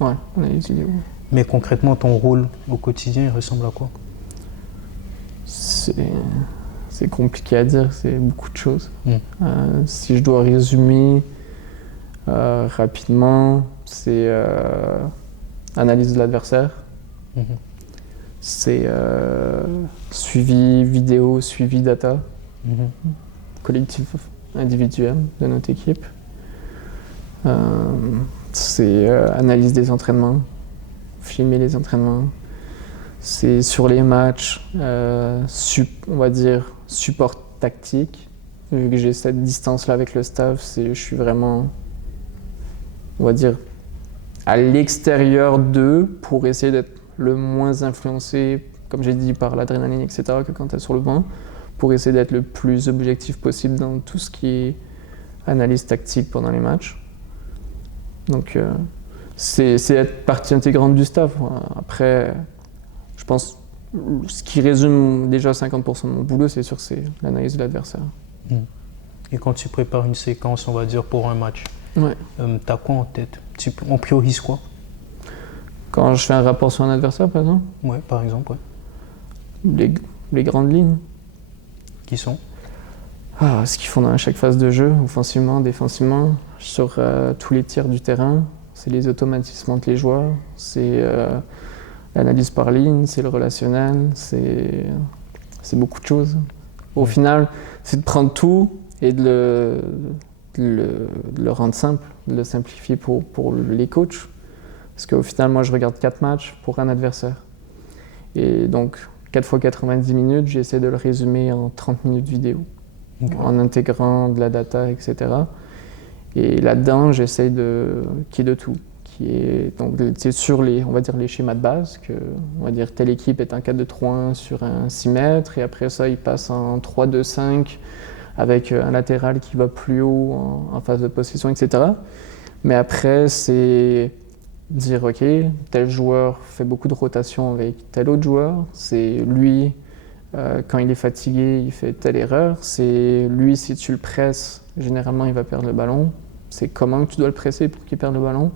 Ouais, analyse vidéo. Mais concrètement, ton rôle au quotidien, il ressemble à quoi? C'est c'est compliqué à dire, c'est beaucoup de choses. Mm. Si je dois résumer rapidement, c'est analyse de l'adversaire, Mhm. c'est suivi vidéo, suivi data, Mhm. collectif individuel de notre équipe. C'est analyse des entraînements, filmer les entraînements. C'est sur les matchs, on va dire support tactique. Vu que j'ai cette distance-là avec le staff, je suis vraiment, on va dire, à l'extérieur d'eux pour essayer d'être le moins influencé, comme j'ai dit, par l'adrénaline, etc., que quand tu es sur le banc, pour essayer d'être le plus objectif possible dans tout ce qui est analyse tactique pendant les matchs. Donc, c'est être partie intégrante du staff. Après, je pense ce qui résume déjà 50% de mon boulot, c'est sûr, c'est l'analyse de l'adversaire. Et quand tu prépares une séquence, on va dire, pour un match, Ouais. t'as quoi en tête? On priorise quoi? Quand je fais un rapport sur un adversaire, par exemple, Ouais, par exemple, ouais. les grandes lignes. Qui sont? Ce qu'ils font dans chaque phase de jeu, offensivement, défensivement, sur tous les tiers du terrain. C'est les automatismes entre les joueurs, c'est l'analyse par ligne, c'est le relationnel, c'est beaucoup de choses. Au final, c'est de prendre tout et de le rendre simple, de le simplifier pour les coachs. Parce qu'au final, moi, je regarde 4 matchs pour un adversaire. Et donc, 4 fois 90 minutes, j'essaie de le résumer en 30 minutes vidéo, en intégrant de la data, etc. Et là-dedans, j'essaie qu'il y ait de tout. Donc, c'est sur on va dire les schémas de base, on va dire telle équipe est un 4-2-3-1 sur un 6 mètres, et après ça, il passe en 3-2-5 avec un latéral qui va plus haut en phase de possession, etc. Mais après, c'est dire, ok, tel joueur fait beaucoup de rotation avec tel autre joueur, c'est lui, quand il est fatigué, il fait telle erreur, c'est lui, si tu le presses, généralement, il va perdre le ballon. C'est comment tu dois le presser pour qu'il perde le ballon.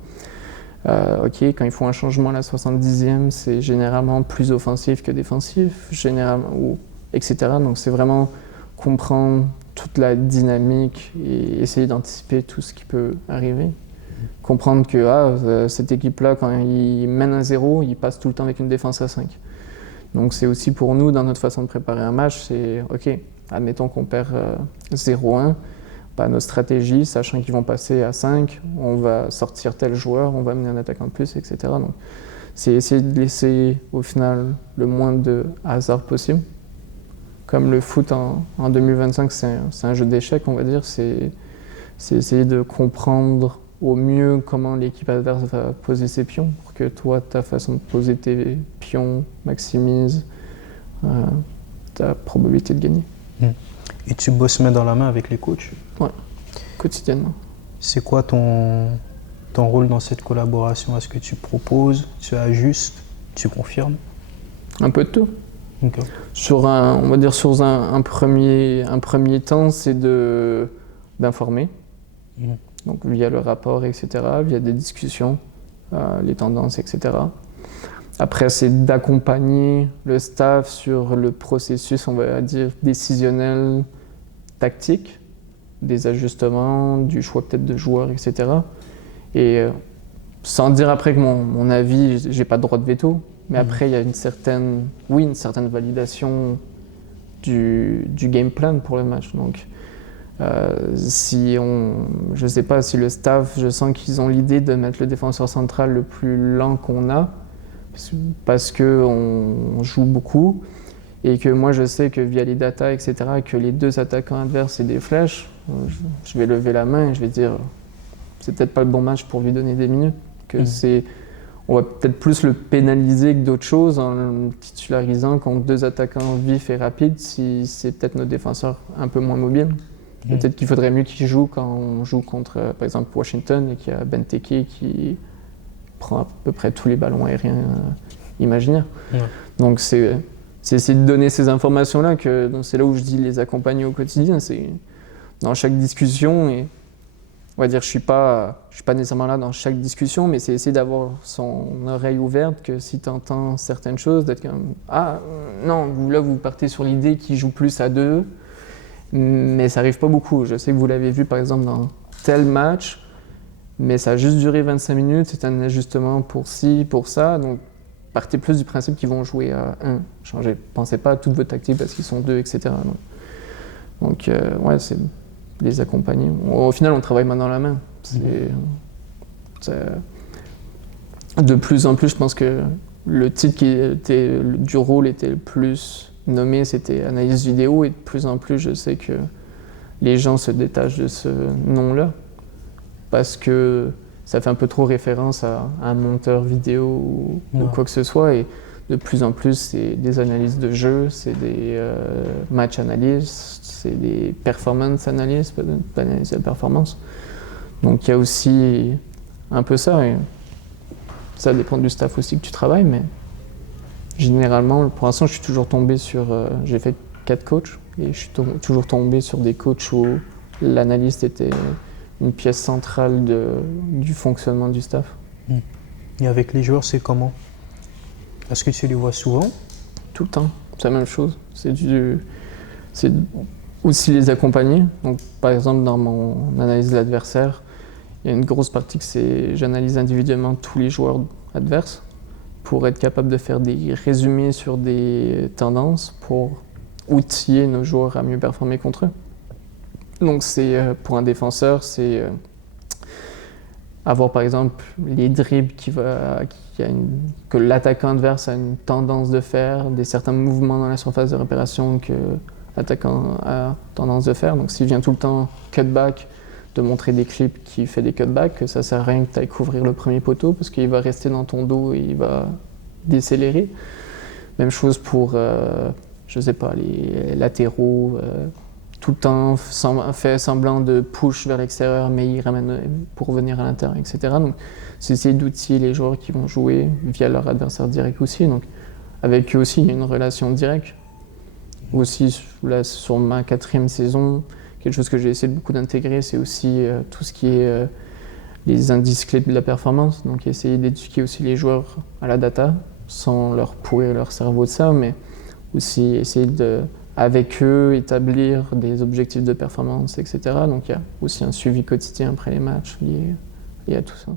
Ok, quand ils font un changement à la 70e, c'est généralement plus offensif que défensif, généralement, etc. Donc c'est vraiment comprendre toute la dynamique et essayer d'anticiper tout ce qui peut arriver. Comprendre que cette équipe-là, quand ils mènent à 0, ils passent tout le temps avec une défense à 5. Donc c'est aussi pour nous, dans notre façon de préparer un match, c'est ok, admettons qu'on perd 0-1, nos stratégies, sachant qu'ils vont passer à 5, on va sortir tel joueur, on va amener un attaquant de plus, etc. Donc, c'est essayer de laisser au final le moins de hasard possible. Comme le foot en 2025, c'est un jeu d'échecs, on va dire. C'est essayer de comprendre au mieux comment l'équipe adverse va poser ses pions pour que toi, ta façon de poser tes pions maximise ta probabilité de gagner. Et tu bosses main dans la main avec les coachs? Ouais, quotidiennement. C'est quoi ton rôle dans cette collaboration? Est-ce que tu proposes, tu ajustes, tu confirmes? Un peu de tout. Okay. On va dire sur un premier temps, c'est d'informer. Donc via le rapport, etc., via des discussions, les tendances, etc. Après, c'est d'accompagner le staff sur le processus, on va dire, décisionnel, tactique, des ajustements, du choix peut-être de joueurs, etc. Et sans dire après que mon avis, j'ai pas de droit de veto, mais après, il y a une certaine validation du game plan pour le match. Donc, je sais pas, si le staff, je sens qu'ils ont l'idée de mettre le défenseur central le plus lent qu'on a, parce qu'on joue beaucoup, et que moi je sais que via les data, etc., que les deux attaquants adverses c'est des flèches, je vais lever la main et je vais dire c'est peut-être pas le bon match pour lui donner des minutes, on va peut-être plus le pénaliser que d'autres choses en le titularisant contre deux attaquants vifs et rapides si c'est peut-être notre défenseur un peu moins mobile. Peut-être qu'il faudrait mieux qu'il joue quand on joue contre, par exemple, Washington et qu'il y a Benteke qui prend à peu près tous les ballons aériens imaginaires. Donc c'est essayer de donner ces informations-là, c'est là où je dis les accompagner au quotidien. C'est dans chaque discussion et on va dire, je suis pas nécessairement là dans chaque discussion, mais c'est essayer d'avoir son oreille ouverte, que si tu entends certaines choses, d'être comme ah non, là vous partez sur l'idée qu'ils jouent plus à deux, mais ça arrive pas beaucoup. Je sais que vous l'avez vu par exemple dans tel match, mais ça a juste duré 25 minutes, c'est un ajustement pour ci, pour ça, donc partez plus du principe qu'ils vont jouer à 1. Changez, pensez pas à toutes vos tactiques parce qu'ils sont 2, etc. Donc ouais, c'est les accompagner. Au final, on travaille main dans la main. De plus en plus, je pense que le titre du rôle était le plus nommé, c'était analyse vidéo, et de plus en plus, je sais que les gens se détachent de ce nom-là parce que ça fait un peu trop référence à un monteur vidéo ou quoi que ce soit, et de plus en plus, c'est des analyses de jeu, c'est des match analyses, c'est des performance analyses, d'analyse de performance. Donc il y a aussi un peu ça, et ça dépend du staff aussi que tu travailles, mais généralement, pour l'instant, je suis toujours tombé sur... j'ai fait 4 coachs, et je suis toujours tombé sur des coachs où l'analyste était une pièce centrale du fonctionnement du staff. Et avec les joueurs, c'est comment? Est-ce que tu les vois souvent? Tout le temps, c'est la même chose. C'est aussi les accompagner. Donc, par exemple, dans mon analyse de l'adversaire, il y a une grosse partie que c'est j'analyse individuellement tous les joueurs adverses pour être capable de faire des résumés sur des tendances pour outiller nos joueurs à mieux performer contre eux. Donc, pour un défenseur, c'est avoir par exemple les dribbles que l'attaquant adverse a une tendance de faire, certains mouvements dans la surface de réparation que l'attaquant a tendance de faire. Donc s'il vient tout le temps cutback, de montrer des clips qui fait des cutbacks, que ça sert à rien que tu ailles couvrir le premier poteau parce qu'il va rester dans ton dos et il va décélérer. Même chose pour, je sais pas, les latéraux. Tout le temps fait semblant de push vers l'extérieur, mais il ramène pour revenir à l'intérieur, etc. Donc, c'est essayer d'outiller les joueurs qui vont jouer via leur adversaire direct aussi. Donc, avec eux aussi, il y a une relation directe. Aussi, là, sur ma 4e saison, quelque chose que j'ai essayé beaucoup d'intégrer, c'est aussi tout ce qui est les indices clés de la performance. Donc, essayer d'éduquer aussi les joueurs à la data, sans leur pourrir leur cerveau de ça, mais aussi essayer avec eux, établir des objectifs de performance, etc. Donc il y a aussi un suivi quotidien après les matchs lié à tout ça.